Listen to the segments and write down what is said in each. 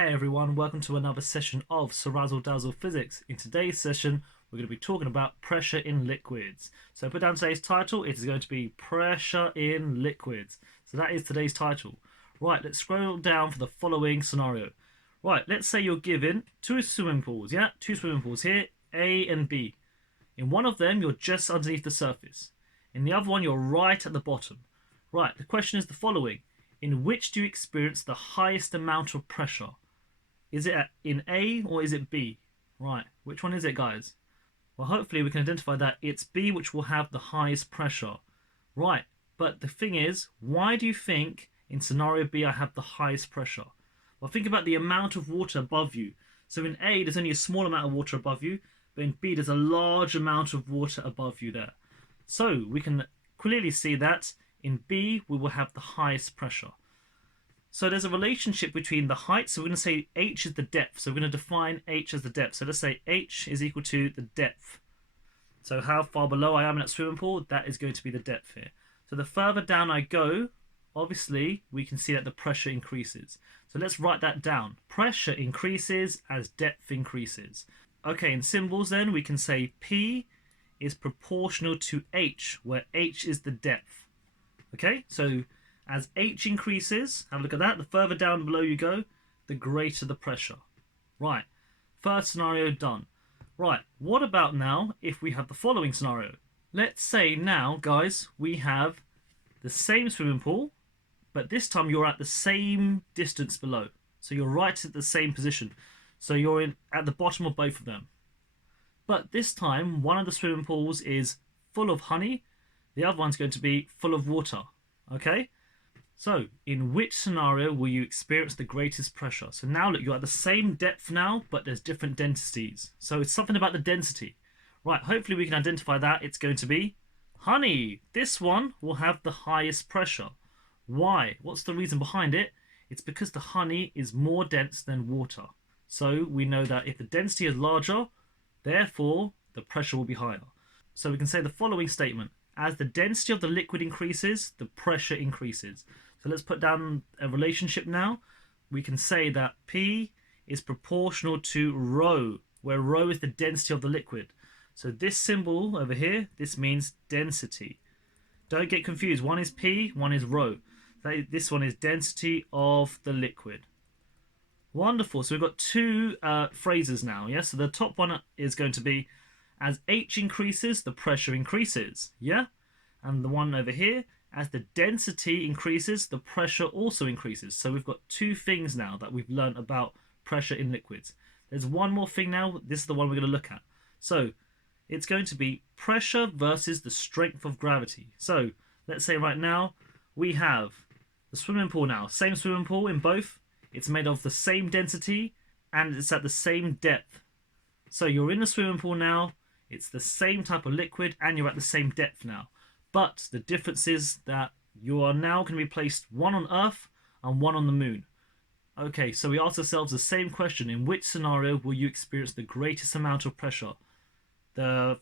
Hey everyone, welcome to another session of Serazzle Dazzle Physics. In today's session, we're going to be talking about pressure in liquids. So put down today's title, it is going to be Pressure in Liquids. So that is today's title. Right, let's scroll down for the following scenario. Right, let's say you're given two swimming pools, yeah? Two swimming pools here, A and B. In one of them, you're just underneath the surface. In the other one, you're right at the bottom. Right, the question is the following. In which do you experience the highest amount of pressure? Is it in A or is it B? Right, which one is it, guys? Well, hopefully we can identify that it's B which will have the highest pressure. Right, but the thing is, why do you think in scenario B I have the highest pressure? Well, think about the amount of water above you. So in A, there's only a small amount of water above you, but in B, there's a large amount of water above you there. So we can clearly see that in B, we will have the highest pressure. So there's a relationship between the height. So we're going to say h is the depth. So we're going to define h as the depth. So let's say h is equal to the depth. So how far below I am in that swimming pool, that is going to be the depth here. So the further down I go, obviously we can see that the pressure increases. So let's write that down. Pressure increases as depth increases. Okay, in symbols then we can say P is proportional to h, where h is the depth. Okay, so as h increases, have a look at that, the further down below you go, the greater the pressure. Right, first scenario done. Right, what about now if we have the following scenario? Let's say now, guys, we have the same swimming pool, but this time you're at the same distance below. So you're right at the same position. So you're at the bottom of both of them. But this time, one of the swimming pools is full of honey, the other one's going to be full of water. Okay? So, in which scenario will you experience the greatest pressure? So now look, you're at the same depth now, but there's different densities. So it's something about the density. Right, hopefully we can identify that. It's going to be honey. This one will have the highest pressure. Why? What's the reason behind it? It's because the honey is more dense than water. So we know that if the density is larger, therefore the pressure will be higher. So we can say the following statement. As the density of the liquid increases, the pressure increases. So let's put down a relationship now. We can say that P is proportional to rho, where rho is the density of the liquid. So this symbol over here, this means density. Don't get confused. One is P, one is rho. This one is density of the liquid. Wonderful. So we've got two phrases now. Yeah. So the top one is going to be as h increases, the pressure increases. Yeah. And the one over here, as the density increases, the pressure also increases. So we've got two things now that we've learned about pressure in liquids. There's one more thing now. This is the one we're going to look at. So it's going to be pressure versus the strength of gravity. So let's say right now we have the swimming pool now. Same swimming pool in both. It's made of the same density and it's at the same depth. So you're in the swimming pool now. It's the same type of liquid and you're at the same depth now. But the difference is that you are now going to be placed one on Earth and one on the moon. Okay, so we ask ourselves the same question. In which scenario will you experience the greatest amount of pressure? The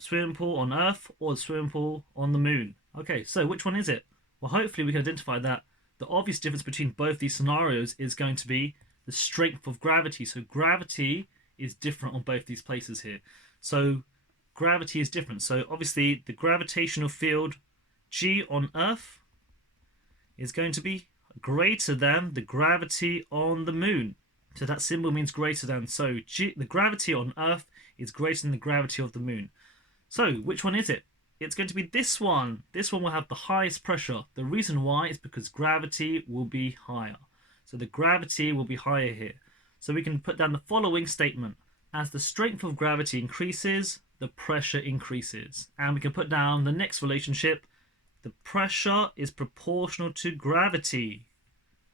swimming pool on Earth or the swimming pool on the moon? Okay, so which one is it? Well, hopefully we can identify that the obvious difference between both these scenarios is going to be the strength of gravity. So gravity is different on both these places here. So gravity is different. So obviously the gravitational field G on Earth is going to be greater than the gravity on the moon. So that symbol means greater than. So the gravity on Earth is greater than the gravity of the moon. So which one is it? It's going to be this one. This one will have the highest pressure. The reason why is because gravity will be higher. So the gravity will be higher here. So we can put down the following statement. As the strength of gravity increases, the pressure increases. And we can put down the next relationship. The pressure is proportional to gravity.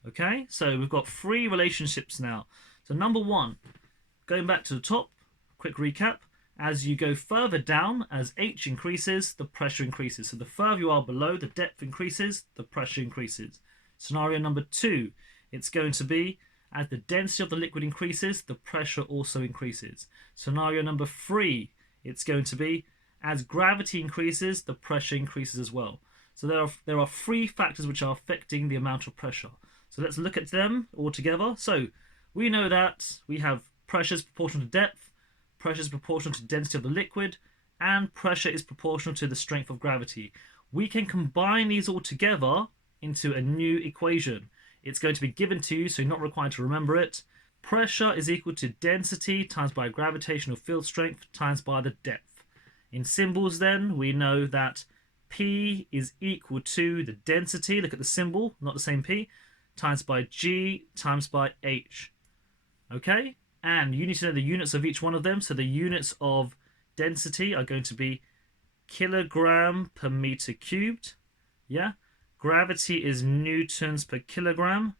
Okay, so we've got three relationships now. So number one, going back to the top, quick recap. As you go further down, as h increases, the pressure increases. So the further you are below, the depth increases, the pressure increases. Scenario number two, it's going to be as the density of the liquid increases, the pressure also increases. Scenario number three, it's going to be as gravity increases, the pressure increases as well. So there are three factors which are affecting the amount of pressure. So let's look at them all together. So We know that we have pressure is proportional to depth, pressure is proportional to density of the liquid, and pressure is proportional to the strength of gravity. We can combine these all together into a new equation. It's going to be given to you, so you're not required to remember it. Pressure is equal to density times by gravitational field strength times by the depth. In symbols then, we know that P is equal to the density, look at the symbol, not the same P, times by G times by H. Okay? And you need to know the units of each one of them. So the units of density are going to be kilogram per meter cubed. Yeah? Gravity is newtons per kilogram.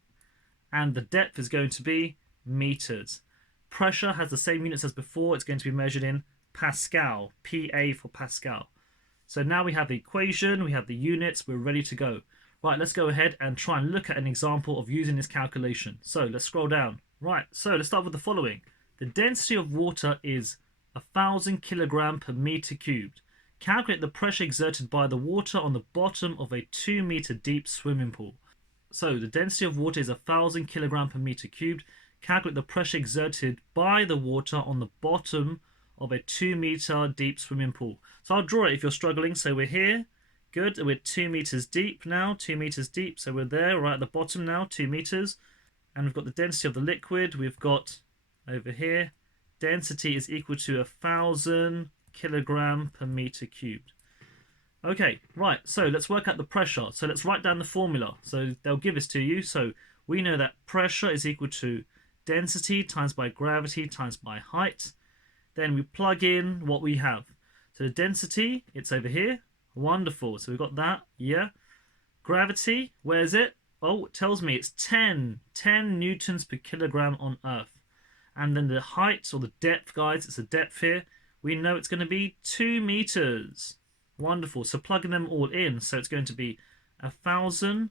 And the depth is going to be meters. Pressure has the same units as before. It's going to be measured in Pascal, PA for Pascal. So now we have the equation, we have the units, we're ready to go. Right, let's go ahead and try and look at an example of using this calculation. So let's scroll down. Right, so let's start with the following. The density of water is 1,000 kilogram per meter cubed. Calculate the pressure exerted by the water on the bottom of a 2 meter deep swimming pool. So the density of water is 1,000 kilogram per meter cubed. Calculate the pressure exerted by the water on the bottom of a 2 meter deep swimming pool. So I'll draw it if you're struggling. So we're here. Good. We're 2 meters deep now. 2 meters deep. So we're there right at the bottom now. 2 meters. And we've got the density of the liquid. We've got over here. Density is equal to 1,000 kilogram per meter cubed. Okay, right. So let's work out the pressure. So let's write down the formula. So they'll give this to you. So we know that pressure is equal to density times by gravity times by height. Then we plug in what we have. So the density, it's over here. Wonderful. So we've got that. Yeah. Gravity, where is it? Oh, it tells me it's 10 newtons per kilogram on Earth. And then the height or the depth, guys, it's the depth here. We know it's going to be 2 meters. Wonderful. So plugging them all in. So it's going to be 1,000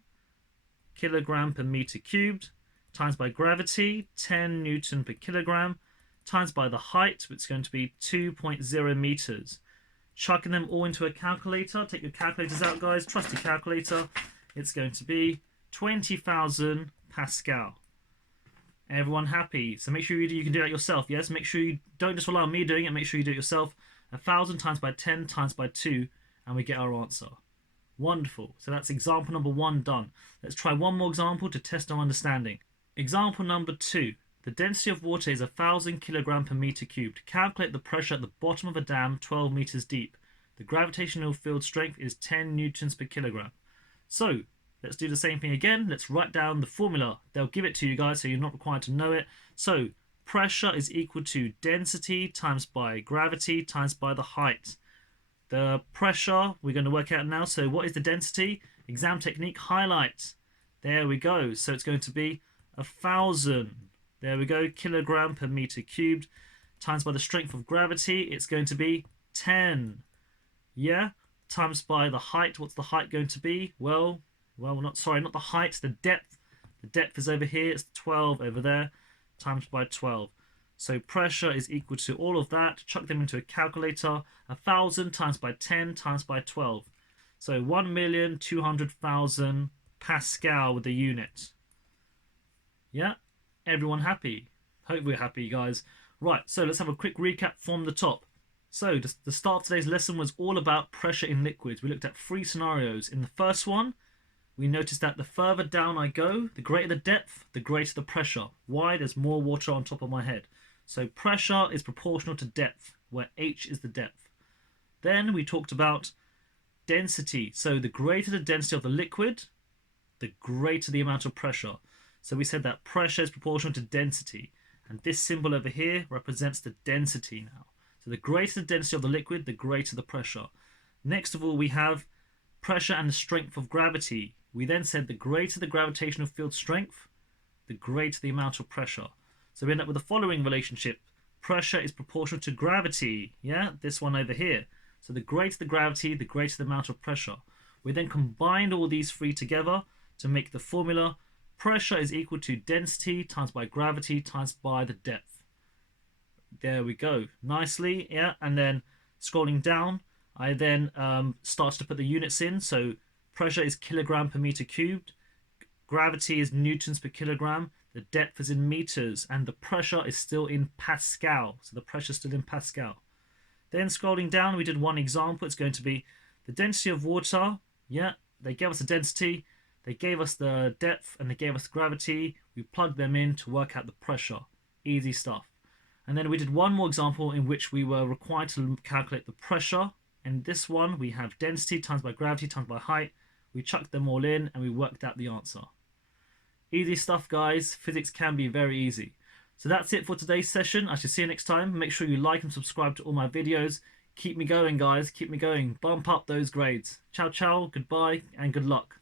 kilogram per meter cubed times by gravity, 10 newton per kilogram, times by the height, which is going to be 2.0 meters. Chucking them all into a calculator. Take your calculators out, guys. Trusty calculator. It's going to be 20,000 Pascal. Everyone happy? So make sure you can do that yourself. Yes, make sure you don't just rely on me doing it. Make sure you do it yourself. 1,000 times by 10 times by 2, and we get our answer. Wonderful. So that's example number 1 done. Let's try one more example to test our understanding. Example number 2. The density of water is 1,000 kilogram per meter cubed. Calculate the pressure at the bottom of a dam 12 meters deep. The gravitational field strength is 10 newtons per kilogram. So let's do the same thing again. Let's write down the formula. They'll give it to you guys, so you're not required to know it. So pressure is equal to density times by gravity times by the height. The pressure we're going to work out now. So what is the density? Exam technique, highlight. There we go. So it's going to be 1,000. There we go, kilogram per meter cubed times by the strength of gravity. It's going to be 10. Yeah, times by the height. What's the height going to be? Well, not the height, the depth. The depth is over here. It's 12 over there, times by 12. So pressure is equal to all of that. Chuck them into a calculator. 1,000 times by 10 times by 12. So 1,200,000 Pascal with the unit. Yeah, everyone happy? Hope we're happy, guys. Right, so let's have a quick recap from the top. So the start of today's lesson was all about pressure in liquids. We looked at 3 scenarios. In the first one, we noticed that the further down I go, the greater the depth, the greater the pressure. Why? There's more water on top of my head. So pressure is proportional to depth, where H is the depth. Then we talked about density. So the greater the density of the liquid, the greater the amount of pressure. So we said that pressure is proportional to density. And this symbol over here represents the density now. So the greater the density of the liquid, the greater the pressure. Next of all, we have pressure and the strength of gravity. We then said the greater the gravitational field strength, the greater the amount of pressure. So we end up with the following relationship. Pressure is proportional to gravity. Yeah, this one over here. So the greater the gravity, the greater the amount of pressure. We then combined all these 3 together to make the formula. Pressure is equal to density times by gravity times by the depth. There we go. Nicely, yeah. And then scrolling down, I then started to put the units in. So pressure is kilogram per meter cubed. Gravity is newtons per kilogram. the depth is in meters, and the pressure is still in Pascal. So the pressure is still in Pascal. Then scrolling down, we did one example. It's going to be the density of water. Yeah, they gave us the density, they gave us the depth, and they gave us gravity. We plugged them in to work out the pressure. Easy stuff. And then we did one more example in which we were required to calculate the pressure. In this one, we have density times by gravity times by height. We chucked them all in and we worked out the answer. Easy stuff, guys. Physics can be very easy. So that's it for today's session. I shall see you next time. Make sure you like and subscribe to all my videos. Keep me going, guys. Keep me going. Bump up those grades. Ciao, ciao. Goodbye and good luck.